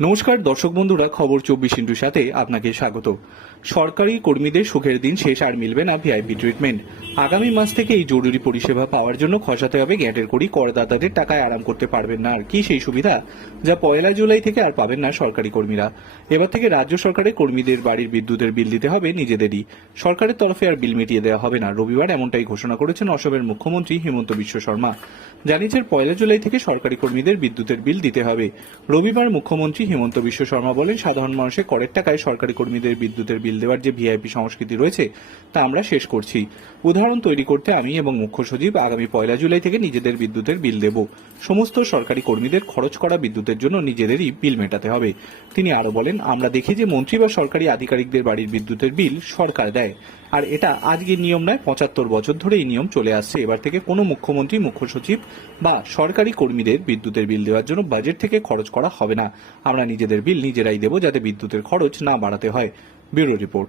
নমস্কার, দর্শক বন্ধুরা, খবর চব্বিশ ইন্টুর সাথে আপনাকে স্বাগত। সরকারি কর্মীদের সুখের দিন শেষ আর মিলবে না ভিআইপি ট্রিটমেন্ট। আগামী মাস থেকে এই জরুরি পরিষেবা পাওয়ার জন্য খসাতে হবে গ্যাটের করি করদাতাদের টাকায় আরাম করতে পারবেন না। আর কি সেই সুবিধা? যা পয়লা জুলাই থেকে আর পাবেন না সরকারি কর্মীরা। এবার থেকে রাজ্য সরকারের কর্মীদের বাড়ির বিদ্যুতের বিল দিতে হবে নিজেদেরই। সরকারের তরফে আর বিল মিটিয়ে দেওয়া হবে না। রবিবার এমনটাই ঘোষণা করেছেন অসমের মুখ্যমন্ত্রী হেমন্ত বিশ্ব শর্মা। জানিয়েছেন, পয়লা জুলাই থেকে সরকারি কর্মীদের বিদ্যুতের বিল দিতে হবে। রবিবার মুখ্যমন্ত্রী হেমন্ত বিশ্ব শর্মা বলেন, সাধারণ মানুষের করের টাকায় সরকারি কর্মীদের বিদ্যুতের বিল দেওয়ার যে ভিআইপি সংস্কৃতি রয়েছে, তা আমরা শেষ করছি। উদাহরণ তৈরি করতে আমি এবং মুখ্য সচিব আগামী পয়লা জুলাই থেকে নিজেদের বিদ্যুতের বিল দেব। সমস্ত সরকারি কর্মীদের খরচ করা বিদ্যুতের জন্য নিজেদেরই বিল মেটাতে হবে। তিনি আরও বলেন, আমরা দেখি যে মন্ত্রী বা সরকারি আধিকারিকদের বাড়ির বিদ্যুতের বিল সরকার দেয়। আর এটা আজকের নিয়ম নয়, পঁচাত্তর বছর ধরে এই নিয়ম চলে আসছে। এবার থেকে কোনো মুখ্যমন্ত্রী মুখ্য সচিব বা সরকারি কর্মীদের বিদ্যুতের বিল দেওয়ার জন্য বাজেট থেকে খরচ করা হবে না। আমরা নিজেদের বিল নিজেরাই দেব যাতে বিদ্যুতের খরচ না বাড়াতে হয়। Bureau report.